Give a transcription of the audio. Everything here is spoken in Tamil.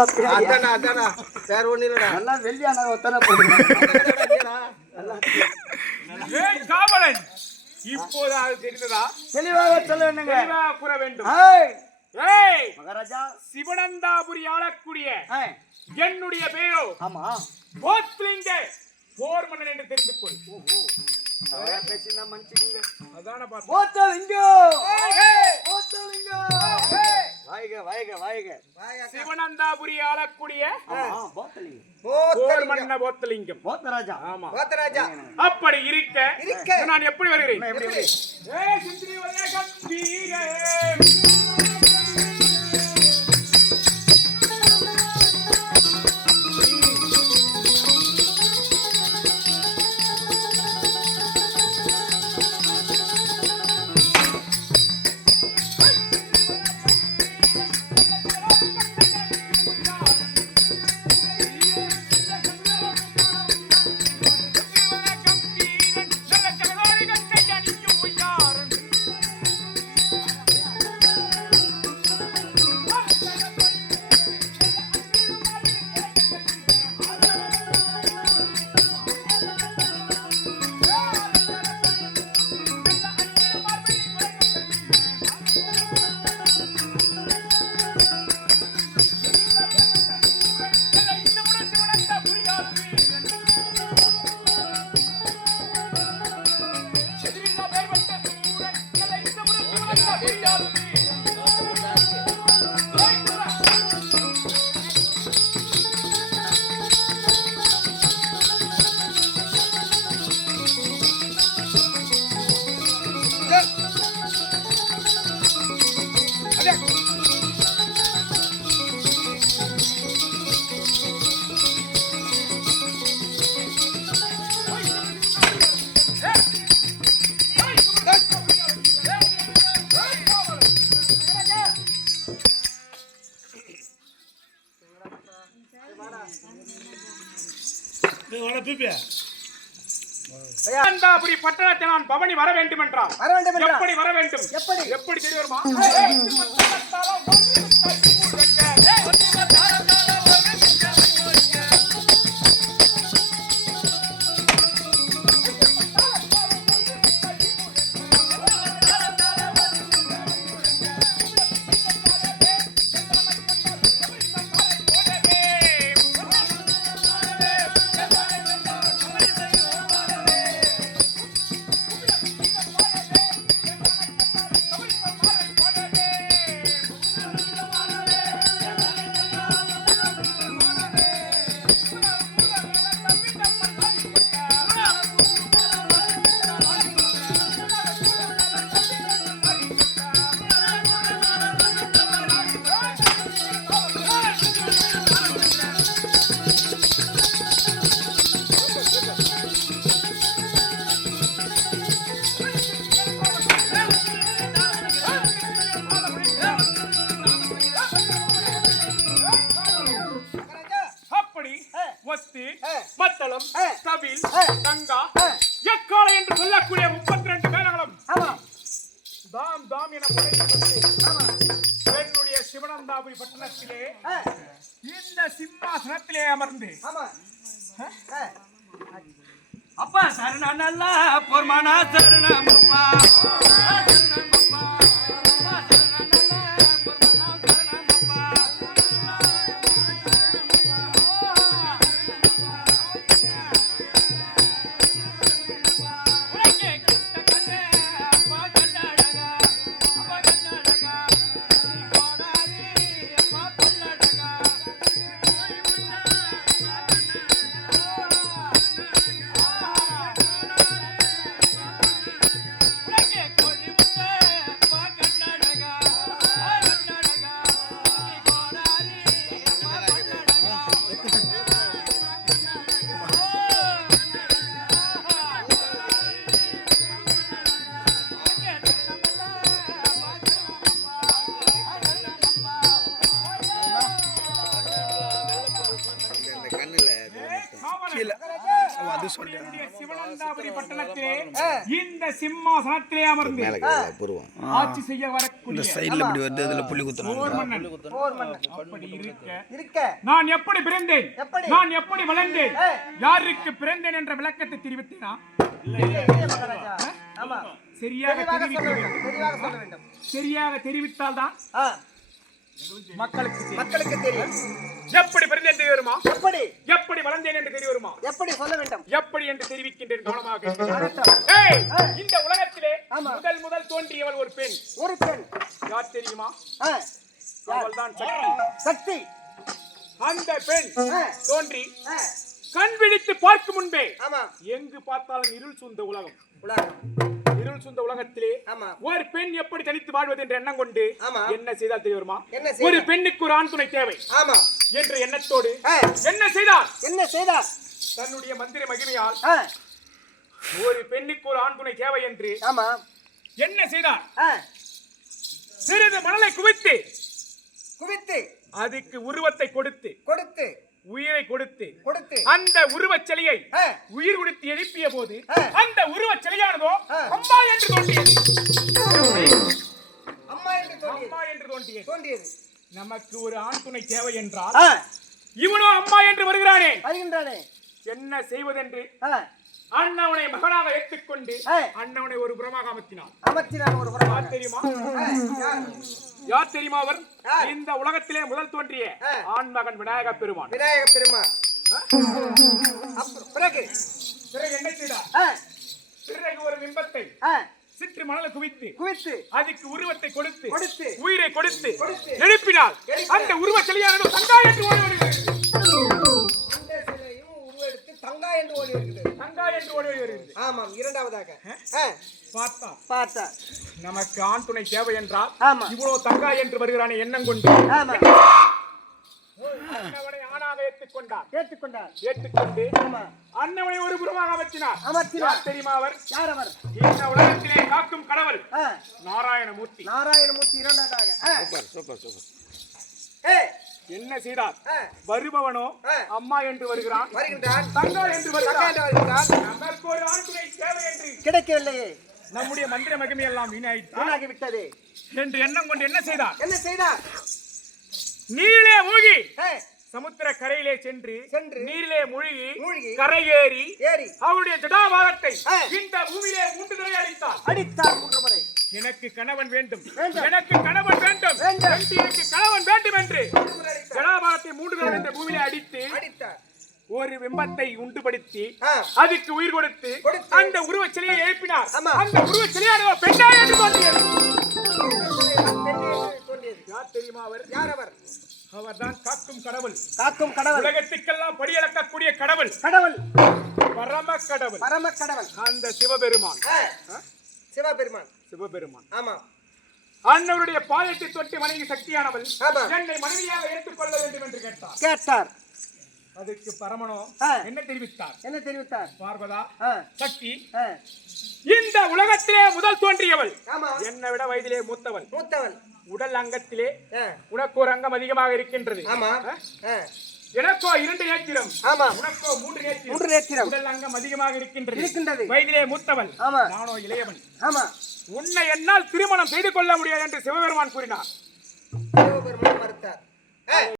அதானா அதானா வேற ஒண்ணு இல்லடா. நல்லா வெள்ளியான ஒத்தனை ஏய் காவலன். இப்போது அது தெரிந்ததா? தெளிவாக சொல்ல வேண்டுங்க. தெளிவாக கூற வேண்டும். ஏய், மகாராஜா. சிவனந்தாபுரி ஆளக்கூடிய என்னுடைய பெயரோ? ஆமா. போத்லிங்க போர் மன்னன் என்று தெரிந்து கொள் பேசினா மன்னிச்சுக்கங்க. அதான போத்தலிங்கோ போத்தலிங்கோ வாய்க வாய்க வாய்க. சிவனந்தாபுரி ஆளக்கூடிய மன்ன போத்தலிங்கம். போத்தராஜா. ஆமா. கோத்தராஜா அப்படி இருக்க இருக்க. நான் எப்படி வருகிறேன்? எப்படி எப்படி அந்தாபுரி பட்டணத்தை நான் பவனி வர வேண்டும் என்றால் வர வேண்டும் என்றால்? எப்படி வர வேண்டும் எப்படி? எப்படி தெரிய மத்தளம் தவில் தங்கா எக்காலை என்று சொல்லக்கூடிய முப்பத்தி ரெண்டு மேலங்களும் தாம் தாம் என என்னுடைய சிவனந்தாபுரி பட்டணத்திலே இந்த சிம்மாசனத்திலே அமர்ந்து. அப்பா சரணம் நல்லா அப்பா சரணம் அப்பா. சிவனந்தாபுரி பட்டணத்திலே இந்த சிம்மாசனத்திலே அமர்ந்து ஆட்சி செய்ய வரக்கூடிய சைடுல இப்படி அதுல புள்ளி குத்துறாங்க. நான் எப்படி பிறந்தேன்? நான் எப்படி வளர்ந்தேன். யாருக்கு பிறந்தேன் என்ற விளக்கத்தை தெரிவித்தேனா? சரியாக தெரிவிக்க வேண்டும். தெளிவாக சொல்ல வேண்டும். சரியாக தெரிவித்தால்தான் மக்களுக்கு தெரியும். மக்களுக்கு தெரியும். எப்படி பிறந்தேன் என்று வருமா எப்படி? எப்படி வளர்ந்தேன் என்று தெரிய வருமா எப்படி சொல்ல வேண்டும்? எப்படி என்று தெரிவிக்கின்றேன் கவனமாக. இந்த உலகத்திலே. முதல் முதல் தோன்றியவள் ஒரு பெண். ஒரு பெண். யார் தெரியுமா? அவள் தான் சக்தி. சக்தி. அந்த பெண் தோன்றி கண் விழித்து பார்க்கும் முன்பே எங்கு பார்த்தாலும் இருள் சூழ்ந்த உலகம். உலகம். இருள் சூழ்ந்த உலகத்திலே ஒரு பெண் எப்படி தனித்து வாழ்வது என்ற எண்ணம் கொண்டு. என்ன செய்தால் தெரிய வருமா ஒரு? பெண்ணுக்கு ஒரு ஆண் துணை தேவை. என்ற எண்ணத்தோடு என்ன செய்தார் என்ன செய்தார் தன்னுடைய மந்திர மகிமையால் ஒரு பெண்ணுக்கு ஒரு ஆண் துணை தேவை என்று என்ன செய்தார் சிறிது மணலை குவித்து குவித்து அதுக்கு உருவத்தை கொடுத்து கொடுத்து உயிரை கொடுத்து கொடுத்து அந்த உருவச் சிலையை உயிர் கொடுத்து எழுப்பிய போது. அந்த உருவச் சிலையானதோ. அம்மா என்று தோன்றியது. அம்மா என்று அம்மா என்று தோன்றியது. தோன்றியது. நமக்கு ஒரு ஆண் துணை தேவை என்றால் இவனோ அம்மா என்று வருகிறானே. வருகின்றானே. என்ன செய்வதென்று அண்ணவனை மகனாக ஏற்றுக்கொண்டு. அண்ணவனை ஒரு புறமாக அமர்த்தினான். அமர்த்தினார் ஒரு புறமாக. தெரியுமா? யார்? தெரியுமா அவர்? இந்த உலகத்திலே முதல் தோன்றிய. ஆண் மகன் விநாயக பெருமான். விநாயக அப்புறம் பிறகு. பிறகு என்ன செய்தார் பிறகு ஒரு பிம்பத்தை சிற்று மணல குவித்து குவித்து. அதுக்கு உருவத்தை கொடுத்து கொடுத்து. உயிரை கொடுத்து எழுப்பினார். அந்த உருவ சிலையானது தங்கா என்று ஓடி வருகிறது. அந்த சிலையும் உருவெடுத்து தங்கா என்று ஓடி இருக்குது தங்கா என்று ஓடி வருகிறது. ஆமாம் இரண்டாவதாக. பார்த்தா. பார்த்தா. நமக்கு ஆண் துணை தேவை என்றால் ஆமா. இவ்வளவு தங்கா என்று வருகிறானே எண்ணம் கொண்டு. ஆமா. ஏற்றுக்கொண்டார் ஏற்றுக்கொண்டார் ஏற்றுக்கொண்டு ஆமா. அண்ணவனை ஒரு புறமாக அமர்த்தினார். அமர்த்தினார். தெரியுமா அவர்? யார் அவர்? இந்த உலகத்திலே காக்கும் கடவுள் நாராயணமூர்த்தி. நாராயணமூர்த்தி இரண்டாவதாக. சூப்பர் சூப்பர் ஏய், என்ன செய்தார்? வருபவனோ. அம்மா என்று வருகிறான். வருகின்றான். தங்கா என்று வருகிறான். நமக்கு ஒரு ஆண் துணை தேவை என்று. கிடைக்கவில்லையே. நம்முடைய மந்திர மகிமையெல்லாம் வீணாயிட்டார் வீணாகி விட்டது என்று எண்ணம் கொண்டு என்ன செய்தார்? என்ன செய்தார்? மூழ்கி ஏய், சமுத்திர கரையிலே சென்று சென்று நீரிலே மூழ்கி மூழ்கி கரையேறி ஏறி அவருடைய ஜடாபாரத்தை ஆ. இந்த பூமியிலே மூன்று தடவை அடித்தார் அடித்தார் மூன்று முறை எனக்கு கணவன் வேண்டும். எனக்கு கணவன் வேண்டும் எனக்கு கணவன் வேண்டும் என்று மூன்று முறை. ஜடாபாரத்தை மூன்று தடவை இந்த பூமியிலே அடித்து அடித்தார் ஒரு பிம்பத்தை உண்டுபடுத்தி அதுக்கு உயிர் கொடுத்து. அந்த உருவச் சிலையை எழுப்பினார். அந்த உருவச் சிலையானவ பெண்ணா என்று தோன்றியது. யார் தெரியுமா அவர் யார் அவர் அவர்தான் காக்கும் கடவுள். காக்கும் கடவுள். உலகத்துக்கெல்லாம் படியளக்கக்கூடிய கடவுள். கடவுள். பரம கடவுள். பரம கடவுள். அந்த சிவபெருமான். சிவபெருமான். சிவபெருமான். ஆமா. அண்ணவருடைய பாதத்தை தொட்டு வணங்கி சக்தியானவள். என்னை மனைவியாக ஏற்றுக்கொள்ள வேண்டும் என்று கேட்டார். கேட்டார். அதுக்கு பரமனோ. என்ன தெரிவித்தார்? என்ன தெரிவித்தார்? பார்வதா சக்தி இந்த உலகத்திலே முதல் தோன்றியவள். ஆமா. என்னை விட வயதிலே மூத்தவள். மூத்தவன் உடல் அங்கத்திலே உனக்கு ஒரு அங்கம் அதிகமாக இருக்கின்றது. ஆமா. எனக்கோ இரண்டு நேத்திரம் ஆமா. உனக்கோ மூன்று நேத்திரம் மூன்று நேத்திரம். உடல் அங்கம் அதிகமாக இருக்கின்றது. இருக்கின்றது. வயதிலே மூத்தவள் ஆமா. நானோ இளையவன். ஆமா. உன்னை என்னால் திருமணம் செய்து கொள்ள முடியாது என்று சிவபெருமான் கூறினார். சிவபெருமான்